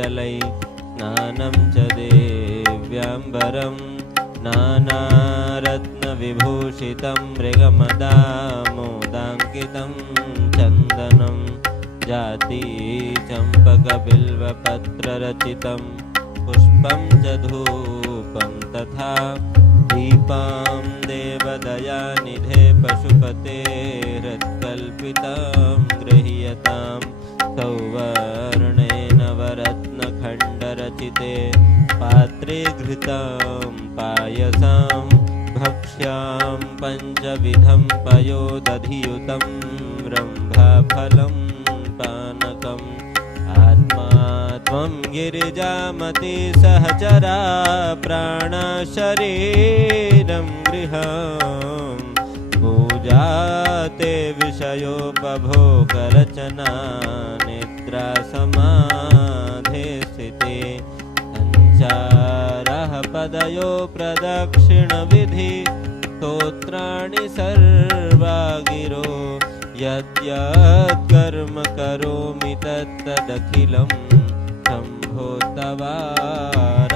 जलै स्नानं च देव्याम्बरं नानारत्नविभूषितं मृगमदामोदाङ्कितं चन्दनं जाति चम्पकबिल्वपत्ररचितं पुष्पं च धूपं तथा दीपां देवदयानिधे पशुपतेरत्कल्पितां गृह्यतां सौवर्णेन वरत्नखण्डरचिते पात्रे घृतां पायसां भक्ष्यां पञ्चविधं पयोदधियुतं रम्भाफलं पानकम् आत्मा त्वं गिरिजामती सहचरा प्राणशरीरं गृहं पूजा ते विषयोपभोगरचना निद्रा समाधे स्थिते संचारः पदयो प्रदक्षिणविधि स्तोत्राणि सर्वा गिरो यद्यत्कर्म करोमि तत्तदखिलं शम्भो तवार्पणम्।